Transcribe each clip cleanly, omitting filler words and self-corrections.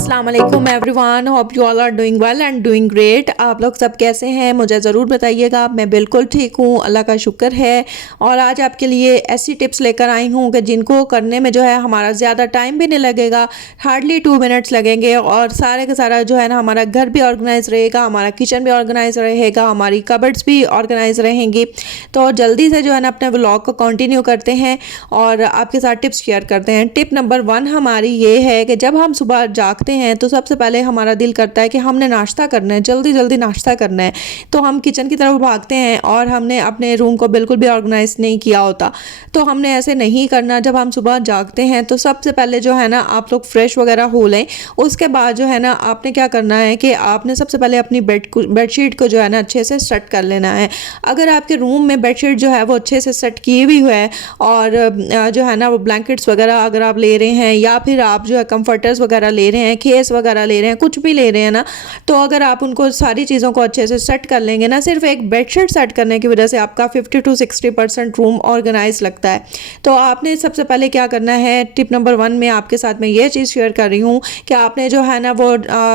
अस्सलाम वालेकुम everyone, hope you all are doing well and doing great. आप लोग सब कैसे हैं मुझे ज़रूर बताइएगा। मैं बिल्कुल ठीक हूँ, अल्लाह का शुक्र है। और आज आपके लिए ऐसी टिप्स लेकर आई हूँ कि जिनको करने में जो है हमारा ज़्यादा टाइम भी नहीं लगेगा, हार्डली 2 मिनट्स लगेंगे और सारे का सारा जो है ना हमारा घर भी ऑर्गेनाइज रहेगा, हमारा किचन भी ऑर्गेनाइज रहेगा, हमारी कबर्ड्स भी ऑर्गेनाइज रहेंगी। तो जल्दी से जो है ना अपने व्लॉग को कंटिन्यू करते हैं और आपके साथ टिप्स शेयर करते हैं। टिप नंबर 1 हमारी ये है कि जब हम सुबह जागते हैं तो सबसे पहले हमारा दिल करता है कि हमने नाश्ता करना है, जल्दी जल्दी नाश्ता करना है। तो हम किचन की तरफ भागते हैं और हमने अपने रूम को बिल्कुल भी ऑर्गेनाइज नहीं किया होता। तो हमने ऐसे नहीं करना। जब हम सुबह जागते हैं तो सबसे पहले जो है ना आप लोग फ्रेश वगैरह हो लें। उसके बाद जो है ना आपने क्या करना है कि आपने सबसे पहले अपनी बेडशीट को जो है ना अच्छे से सेट कर लेना है। अगर आपके रूम में बेडशीट जो है वो अच्छे से सेट की हुई है और जो है ना वो ब्लैंकेट्स वगैरह अगर आप ले रहे हैं या फिर आप जो है कंफर्टर्स वगैरह ले रहे हैं, खेस वगैरह ले रहे हैं, कुछ भी ले रहे हैं ना, तो अगर आप उनको सारी चीज़ों को अच्छे से सेट कर लेंगे ना, सिर्फ एक बेडशीट सेट करने की वजह से आपका 50 to 60% रूम ऑर्गेनाइज लगता है। तो आपने सबसे पहले क्या करना है, टिप नंबर 1 में आपके साथ मैं ये चीज़ शेयर कर रही हूँ कि आपने जो है ना वो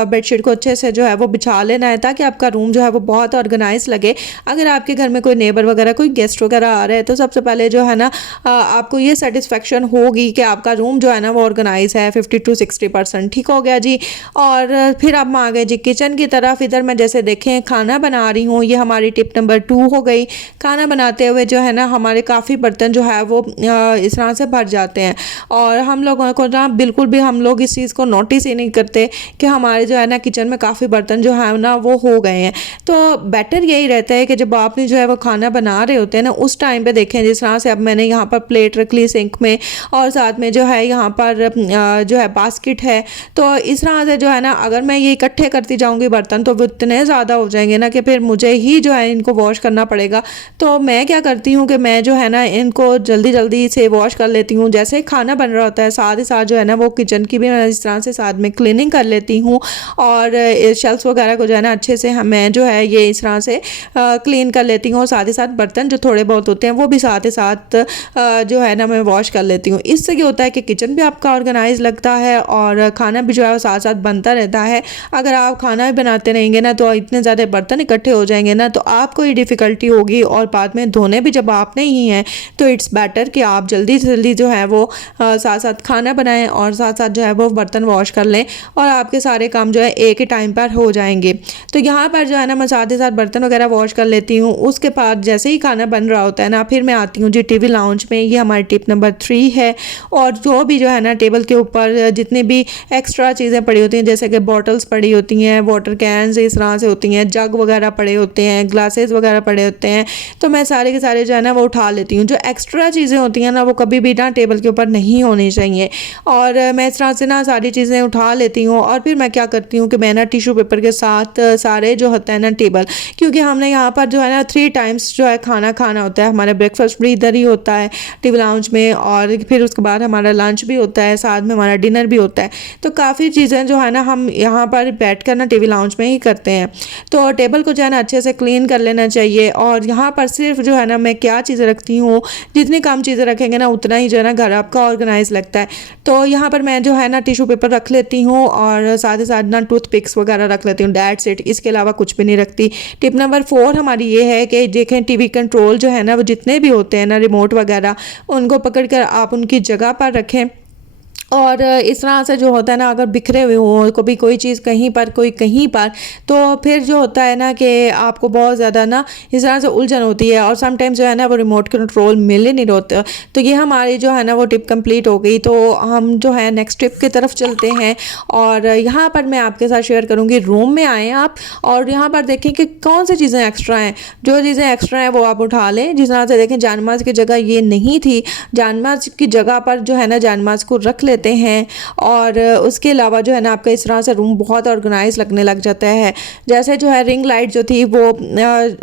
बेडशीट को अच्छे से जो है वो बिछा लेना है ताकि आपका रूम जो है वो बहुत ऑर्गेनाइज लगे। अगर आपके घर में कोई नेबर वगैरह कोई गेस्ट वगैरह आ रहे हैं तो सबसे पहले जो है ना आपको ये सेटिस्फेक्शन होगी कि आपका रूम जो है ना वो ऑर्गेनाइज है 50 to 60%। ठीक हो गया जी। और फिर अब हम आ गए जी किचन की तरफ। इधर मैं जैसे देखें खाना बना रही हूँ, ये हमारी टिप नंबर 2 हो गई। खाना बनाते हुए जो है ना हमारे काफ़ी बर्तन जो है वो इस तरह से भर जाते हैं और हम लोगों को ना बिल्कुल भी हम लोग इस चीज़ को नोटिस ही नहीं करते कि हमारे जो है ना किचन में काफ़ी बर्तन जो है ना वो हो गए हैं। तो बेटर यही रहता है कि जब आपने जो है वो खाना बना रहे होते हैं ना उस टाइम पे देखें, जिस तरह से अब मैंने यहाँ पर प्लेट रख ली सिंक में और साथ में जो है यहाँ पर जो है बास्केट है। तो इस तरह से जो है ना अगर मैं ये इकट्ठे करती जाऊँगी बर्तन तो वो इतने ज़्यादा हो जाएंगे ना कि फिर मुझे ही जो है इनको वॉश करना पड़ेगा। तो मैं क्या करती हूँ कि मैं जो है ना इनको जल्दी जल्दी से वॉश कर लेती हूँ। जैसे खाना बन रहा होता है साथ ही साथ जो है ना वो किचन की भी मैं इस तरह से साथ में क्लीनिंग कर लेती हूँ और शेल्फ्स वगैरह को जो है ना अच्छे से मैं जो है ये इस तरह से क्लीन कर लेती हूँ और साथ ही साथ बर्तन जो थोड़े बहुत होते हैं वो भी साथ ही साथ जो है ना मैं वॉश कर लेती हूँ। इससे क्या होता है कि किचन भी आपका ऑर्गेनाइज लगता है और खाना भी जो है साथ साथ बनता रहता है। अगर आप खाना भी बनाते रहेंगे ना तो इतने ज़्यादा बर्तन इकट्ठे हो जाएंगे ना तो आपको ही डिफ़िकल्टी होगी और बाद में धोने भी जब आपने ही हैं तो इट्स बेटर कि आप जल्दी से जल्दी जो है वो साथ साथ खाना बनाएं और साथ साथ जो है वो बर्तन वॉश कर लें और आपके सारे काम जो है एक ही टाइम पर हो जाएंगे। तो यहाँ पर जो है ना मैं साथ ही साथ बर्तन वगैरह वॉश कर लेती हूँ। उसके बाद जैसे ही खाना बन रहा होता है ना फिर मैं आती हूँ जी टीवी लाउंज में। ये हमारी टिप नंबर 3 है। और जो भी जो है ना टेबल के ऊपर जितनी भी एक्स्ट्रा चीज़ें पड़ी होती हैं जैसे कि बॉटल्स पड़ी होती हैं, वाटर कैन्स इस तरह से होती हैं, जग वगैरह पड़े होते हैं, ग्लासेस वगैरह पड़े होते हैं, तो मैं सारे के सारे जो है ना वो उठा लेती हूँ। जो एक्स्ट्रा चीज़ें होती हैं ना वो कभी भी ना टेबल के ऊपर नहीं होनी चाहिए और मैं इस तरह से ना सारी चीज़ें उठा लेती हूँ। और फिर मैं क्या करती हूँ कि मैं ना टिश्यू पेपर के साथ सारे जो होता है ना टेबल, क्योंकि हमने यहाँ पर जो है ना 3 टाइम्स जो है खाना होता है। हमारा ब्रेकफास्ट भी इधर ही होता है टीवी लाउंज में और फिर उसके बाद हमारा लंच भी होता है, साथ में हमारा डिनर भी होता है। तो काफ़ी चीज़ें जो है ना हम यहाँ पर बैठ कर ना टीवी लाउंज में ही करते हैं। तो टेबल को जो है ना अच्छे से क्लीन कर लेना चाहिए। और यहाँ पर सिर्फ जो है ना मैं क्या चीज़ें रखती हूँ, जितनी कम चीज़ें रखेंगे ना उतना ही जो है ना घर आपका ऑर्गेनाइज लगता है। तो यहाँ पर मैं जो है ना टिश्यू पेपर रख लेती हूँ और साथ ही साथ ना टूथपिक्स वगैरह रख लेती हूँ, दैट्स इट। इसके अलावा कुछ भी नहीं रखती। टिप नंबर 4 हमारी ये है कि देखें टीवी कंट्रोल जो है ना वो जितने भी होते हैं ना रिमोट वगैरह उनको पकड़ कर आप उनकी जगह पर रखें। और इस तरह से जो होता है ना अगर बिखरे हुए हों कभी कोई चीज़ कहीं पर कोई कहीं पर तो फिर जो होता है ना कि आपको बहुत ज़्यादा ना इस तरह से उलझन होती है और समटाइम्स जो है ना वो रिमोट कंट्रोल मिल ही नहीं होता। तो ये हमारी जो है ना वो टिप कंप्लीट हो गई। तो हम जो है नेक्स्ट टिप की तरफ चलते हैं और यहाँ पर मैं आपके साथ शेयर करूँगी। रूम में आएँ आप और यहाँ पर देखें कि कौन सी चीज़ें एक्स्ट्रा हैं। जो चीज़ें एक्स्ट्रा हैं वो आप उठा लें। जिस तरह से देखें जानमाज की जगह ये नहीं थी, जानमाज की जगह पर जो है ना जानमाज को रख लेते हैं और उसके अलावा जो है ना आपका इस तरह से रूम बहुत ऑर्गेनाइज लगने लग जाता है। जैसे जो है रिंग लाइट जो थी वो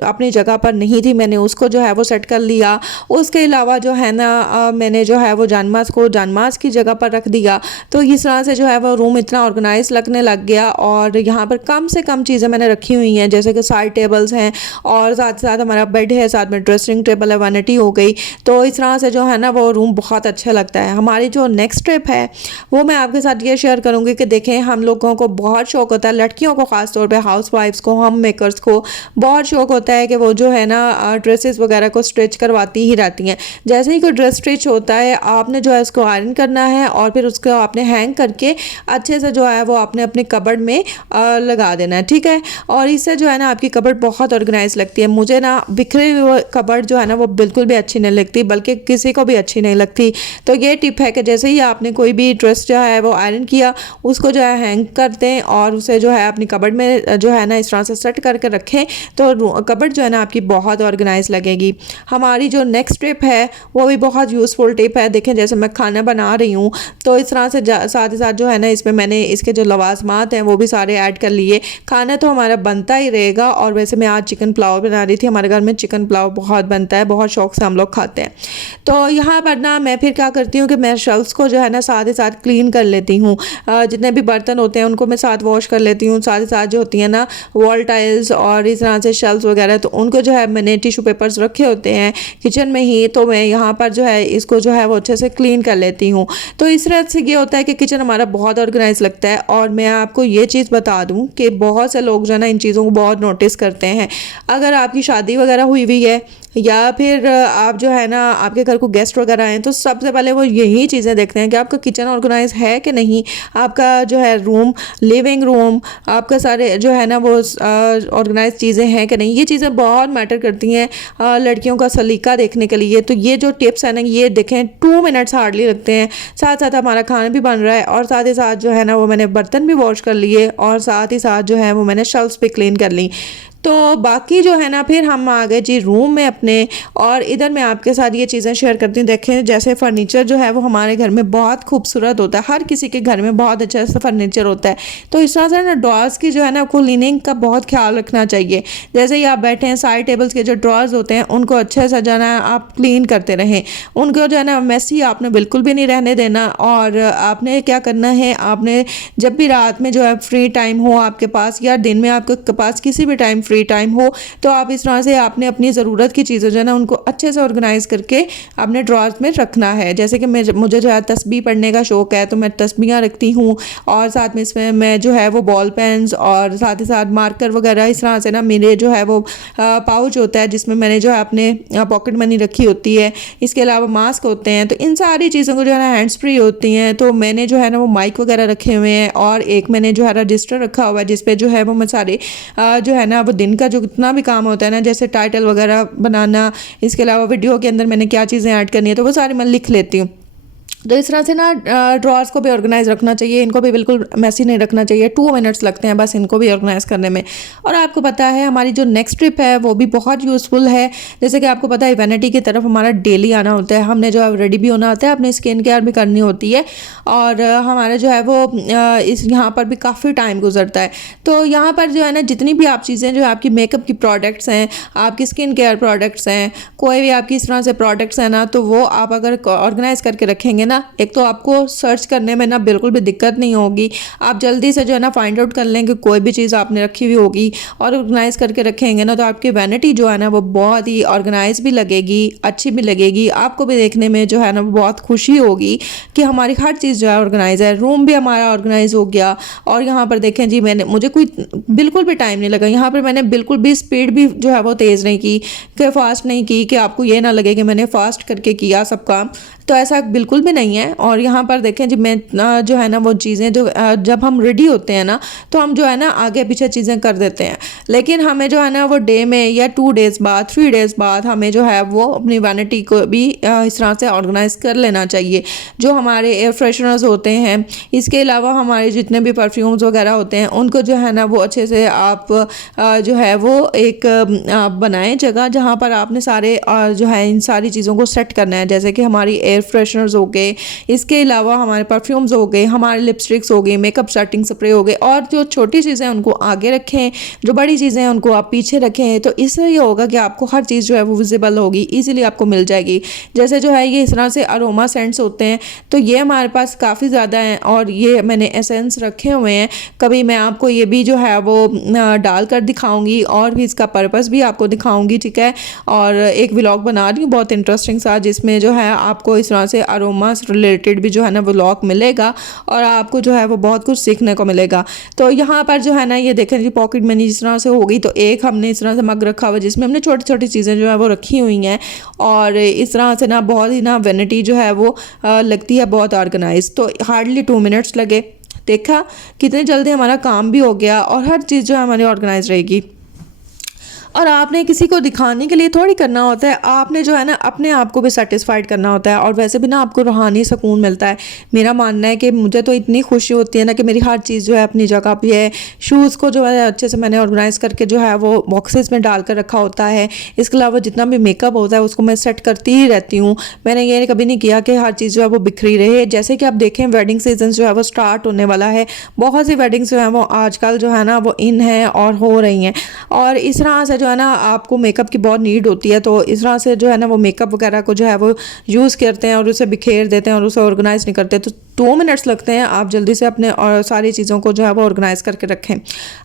अपनी जगह पर नहीं थी, मैंने उसको जो है वो सेट कर लिया। उसके अलावा जो है ना मैंने जो है वो जानमाज को जानमाज की जगह पर रख दिया। तो इस तरह से जो है वो रूम इतना ऑर्गेनाइज लगने लग गया। और यहाँ पर कम से कम चीज़ें मैंने रखी हुई हैं जैसे कि साइड टेबल्स हैं और साथ साथ हमारा बेड है, साथ में ड्रेसिंग टेबल है, वैनिटी हो गई। तो इस तरह से जो है ना वो रूम बहुत अच्छा लगता है। हमारी जो नेक्स्ट ट्रिप है है वो मैं आपके साथ ये शेयर करूँगी कि देखें हम लोगों को बहुत शौक़ होता है, लड़कियों को ख़ास तौर पे, हाउस वाइफ्स को, होम मेकर्स को बहुत शौक़ होता है कि वो जो है ना ड्रेसेस वगैरह को स्टिच करवाती ही रहती हैं। जैसे ही कोई ड्रेस स्टिच होता है आपने जो है इसको आयरन करना है और फिर उसको आपने हैंग करके अच्छे से जो है वो आपने अपने कबर्ड में लगा देना है, ठीक है। और इससे जो है ना आपकी कबर्ड बहुत ऑर्गेनाइज लगती है। मुझे ना बिखरी हुई कबर्ड जो है ना वो बिल्कुल भी अच्छी नहीं लगती, बल्कि किसी को भी अच्छी नहीं लगती। तो ये टिप है कि जैसे ही आपने कोई भी ड्रेस जो है वो आयरन किया उसको जो है हैंग कर दें और उसे जो है अपनी कबर्ड में जो है ना इस तरह से सेट करके रखें तो कबर्ड जो है ना आपकी बहुत ऑर्गेनाइज लगेगी। हमारी जो नेक्स्ट टिप है वो भी बहुत यूज़फुल टिप है। देखें जैसे मैं खाना बना रही हूँ तो इस तरह से साथ ही साथ जो है ना इसमें मैंने इसके जो लवाजमात हैं वो भी सारे ऐड कर लिए। खाना तो हमारा बनता ही रहेगा। और वैसे मैं आज चिकन पुलाव बना रही थी, हमारे घर में चिकन पुलाव बहुत बनता है, बहुत शौक से हम लोग खाते हैं। तो यहाँ पर ना मैं फिर क्या करती हूँ कि मैं शेल्फ्स को जो है ना साथ ही साथ क्लीन कर लेती हूँ। जितने भी बर्तन होते हैं उनको मैं साथ वॉश कर लेती हूँ। साथ ही साथ जो होती है ना वॉल टाइल्स और इस तरह से शेल्फ्स वगैरह, तो उनको जो है मैंने टिश्यू पेपर्स रखे होते हैं किचन में ही, तो मैं यहाँ पर जो है इसको जो है वो अच्छे से क्लीन कर लेती हूँ। तो इस तरह से ये होता है कि किचन हमारा बहुत ऑर्गेनाइज लगता है। और मैं आपको ये चीज़ बता दूँ कि बहुत से लोग जो है ना इन चीज़ों को बहुत नोटिस करते हैं। अगर आपकी शादी वगैरह हुई है या फिर आप जो है ना आपके घर को गेस्ट वगैरह आए तो सबसे पहले वो यही चीज़ें देखते हैं कि आपका किचन ऑर्गेनाइज है कि नहीं, आपका जो है रूम, लिविंग रूम, आपका सारे जो है ना वो ऑर्गेनाइज चीज़ें हैं कि नहीं। ये चीज़ें बहुत मैटर करती हैं लड़कियों का सलीका देखने के लिए। तो ये जो टिप्स हैं ना ये देखें 2 मिनट्स हार्डली लगते हैं। साथ साथ हमारा खाना भी बन रहा है और साथ ही साथ जो है ना वो मैंने बर्तन भी वॉश कर लिए और साथ ही साथ जो है वो मैंने शेल्फ्स भी क्लीन कर ली। तो बाकी जो है ना फिर हम आ गए जी रूम में अपने, और इधर मैं आपके साथ ये चीज़ें शेयर करती हूँ। देखें जैसे फर्नीचर जो है वो हमारे घर में बहुत खूबसूरत होता है, हर किसी के घर में बहुत अच्छा सा फर्नीचर होता है। तो इस तरह से ना ड्रॉर्स की जो है ना क्लीनिंग का बहुत ख्याल रखना चाहिए। जैसे ही आप बैठे हैं साइड टेबल्स के जो ड्रॉर्स होते हैं उनको अच्छे से जो है ना आप क्लीन करते रहें। उनको जो है ना मैसी आपने बिल्कुल भी नहीं रहने देना। और आपने क्या करना है, आपने जब भी रात में जो है फ्री टाइम हो आपके पास या दिन में आपके पास किसी भी टाइम फ्री टाइम हो तो आप इस तरह से आपने अपनी ज़रूरत की चीज़ें जो है ना उनको अच्छे से ऑर्गेनाइज करके अपने ड्रॉर्स में रखना है। जैसे कि मुझे जो है तस्बीह पढ़ने का शौक़ है तो मैं तस्बीहां रखती हूँ और साथ में इसमें मैं जो है वो बॉल पेन्स और साथ ही साथ मार्कर वगैरह इस तरह से ना मेरे जो है वो पाउच होता है जिसमें मैंने जो है अपने पॉकेट मनी रखी होती है। इसके अलावा मास्क होते हैं। तो इन सारी चीज़ों को जो है ना हैंड्स फ्री होती हैं। तो मैंने जो है ना वो माइक वगैरह रखे हुए हैं और एक मैंने जो है रजिस्टर रखा हुआ है जिसपे जो है वो मैं सारे जो है ना वो दिन का जो इतना भी काम होता है ना जैसे टाइटल वगैरह बनाना, इसके अलावा वीडियो के अंदर मैंने क्या चीज़ें ऐड करनी है तो वो सारी मैं लिख लेती हूँ। तो इस तरह से ना ड्रॉर्स को भी ऑर्गेनाइज रखना चाहिए, इनको भी बिल्कुल मैसी नहीं रखना चाहिए। 2 मिनट्स लगते हैं बस इनको भी ऑर्गेनाइज करने में। और आपको पता है हमारी जो नेक्स्ट ट्रिप है वो भी बहुत यूज़फुल है। जैसे कि आपको पता है वैनिटी की तरफ हमारा डेली आना होता है, हमने जो है रेडी भी होना होता है, अपनी स्किन केयर भी करनी होती है और हमारा जो है वो इस यहाँ पर भी काफ़ी टाइम गुजरता है। तो यहाँ पर जो है ना जितनी भी आप चीज़ें जो आपकी मेकअप की प्रोडक्ट्स हैं, आपकी स्किन केयर प्रोडक्ट्स हैं, कोई भी आपकी इस तरह से प्रोडक्ट्स हैं ना तो वो आप अगर ऑर्गेनाइज करके रखेंगे ना, एक तो आपको सर्च करने में ना बिल्कुल भी दिक्कत नहीं होगी। आप जल्दी से जो है ना फाइंड आउट कर लेंगे कोई भी चीज़ आपने रखी हुई होगी और ऑर्गेनाइज करके रखेंगे ना तो आपकी वैनिटी जो है ना वो बहुत ही ऑर्गेनाइज भी लगेगी, अच्छी भी लगेगी। आपको भी देखने में जो है ना बहुत खुशी होगी कि हमारी हर चीज़ जो है ऑर्गेनाइज है। रूम भी हमारा ऑर्गेनाइज हो गया। और यहाँ पर देखें जी मुझे कोई बिल्कुल भी टाइम नहीं लगा। यहाँ पर मैंने बिल्कुल भी स्पीड भी जो है वो तेज़ नहीं की, कि फास्ट नहीं की कि आपको ये ना लगे कि मैंने फास्ट करके किया सब काम, तो ऐसा बिल्कुल भी नहीं है। और यहाँ पर देखें जी मैं जो है ना वो चीज़ें जो जब हम रेडी होते हैं ना तो हम जो है ना आगे पीछे चीज़ें कर देते हैं, लेकिन हमें जो है ना वो डे में या 2 डेज़ बाद 3 डेज़ बाद हमें जो है वो अपनी वैनिटी को भी इस तरह से ऑर्गेनाइज कर लेना चाहिए। जो हमारे एयर फ्रेशनर्स होते हैं, इसके अलावा हमारे जितने भी परफ्यूम्स वगैरह होते हैं उनको जो है ना वो अच्छे से आप जो है वो एक बनाएं जगह जहाँ पर आपने सारे जो है इन सारी चीज़ों को सेट करना है। जैसे कि हमारी एयर फ्रेशनर्स हो गए, इसके अलावा हमारे परफ्यूम्स हो गए, हमारे लिपस्टिक्स हो गए, मेकअप सेटिंग स्प्रे हो गए, और जो छोटी चीज़ें उनको आगे रखें, जो बड़ी चीज़ें हैं उनको आप पीछे रखें। तो इससे ये होगा कि आपको हर चीज़ जो है वो विजिबल होगी, ईजिली आपको मिल जाएगी। जैसे जो है ये इस तरह से अरोमा सेंट्स होते हैं तो ये हमारे पास काफ़ी ज़्यादा हैं और ये मैंने एसेंस रखे हुए हैं। कभी मैं आपको ये भी जो है वो डाल कर दिखाऊँगी और भी इसका पर्पस भी आपको दिखाऊँगी, ठीक है। और एक व्लॉग बना रही हूँ बहुत इंटरेस्टिंग सा जिसमें जो है आपको इस तरह से अरोमा रिलेटेड भी जो है ना व्लॉग मिलेगा और आपको जो है वो बहुत कुछ सीखने को मिलेगा। तो यहाँ पर जो है ना ये देखें जी पॉकेट मनी जिस तरह से हो गई, तो एक हमने इस तरह से मग रखा हुआ जिसमें हमने छोटी छोटी चीज़ें जो है वो रखी हुई हैं और इस तरह से ना बहुत ही ना वैनिटी जो है वो लगती है बहुत ऑर्गेनाइज। तो हार्डली 2 मिनट्स लगे, देखा कितने जल्दी हमारा काम भी हो गया और हर चीज़ जो है हमारी ऑर्गेनाइज रहेगी। और आपने किसी को दिखाने के लिए थोड़ी करना होता है, आपने जो है ना अपने आप को भी सेटिस्फाइड करना होता है और वैसे भी ना आपको रूहानी सुकून मिलता है। मेरा मानना है कि मुझे तो इतनी खुशी होती है ना कि मेरी हर चीज़ जो है अपनी जगह पे है। शूज़ को जो है अच्छे से मैंने ऑर्गेनाइज़ करके जो है वो बॉक्सेस में डाल कर रखा होता है। इसके अलावा जितना भी मेकअप होता है उसको मैं सेट करती ही रहती हूँ। मैंने ये कभी नहीं किया कि हर चीज़ जो है वो बिखरी रहे। जैसे कि आप देखें वेडिंग सीजन जो है वो स्टार्ट होने वाला है, बहुत सी वेडिंग्स जो है वो आजकल जो है ना वो इन है और हो रही हैं और इस तरह से जो है ना आपको मेकअप की बहुत नीड होती है। तो इस तरह से जो है ना वो मेकअप वगैरह को जो है वो यूज़ करते हैं और उसे बिखेर देते हैं और उसे ऑर्गेनाइज नहीं करते। तो 2 मिनट्स लगते हैं, आप जल्दी से अपने और सारी चीज़ों को जो है वो ऑर्गेनाइज करके रखें।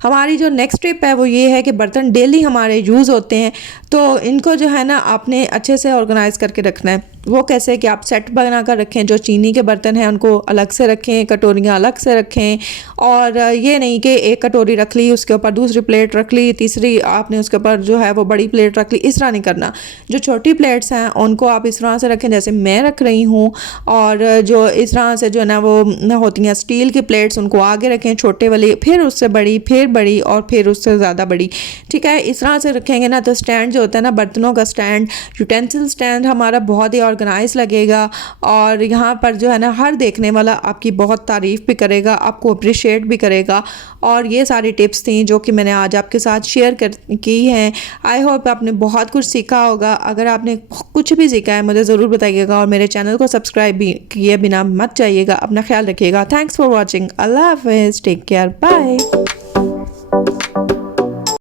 हमारी जो नेक्स्ट टिप है वो ये है कि बर्तन डेली हमारे यूज़ होते हैं, तो इनको जो है ना आपने अच्छे से ऑर्गेनाइज करके रखना है। वो कैसे कि आप सेट बना कर रखें, जो चीनी के बर्तन हैं उनको अलग से रखें, कटोरियाँ अलग से रखें और ये नहीं कि एक कटोरी रख ली उसके ऊपर दूसरी प्लेट रख ली, तीसरी आपने उसके ऊपर जो है वो बड़ी प्लेट रख ली, इस तरह नहीं करना। जो छोटी प्लेट्स हैं उनको आप इस तरह से रखें जैसे मैं रख रही हूँ और जो इस तरह से जो है ना वो होती हैं स्टील की प्लेट्स उनको आगे रखें छोटे वाली, फिर उससे बड़ी, फिर बड़ी और फिर उससे ज़्यादा बड़ी। ठीक है, इस तरह से रखेंगे ना तो स्टैंड जो होता है ना बर्तनों का स्टैंड, यूटेंसिल स्टैंड हमारा बहुत ही ऑर्गेनाइज लगेगा और यहाँ पर जो है ना हर देखने वाला आपकी बहुत तारीफ़ भी करेगा, आपको अप्रिशिएट भी करेगा। और ये सारी टिप्स थी जो कि मैंने आज आपके साथ शेयर की हैं। आई होप आपने बहुत कुछ सीखा होगा। अगर आपने कुछ भी सीखा है मुझे ज़रूर बताइएगा और मेरे चैनल को सब्सक्राइब भी किए बिना मत जाइएगा। अपना ख्याल रखिएगा। Thanks for watching. अल्लाह हाफिज़। Take care. बाय।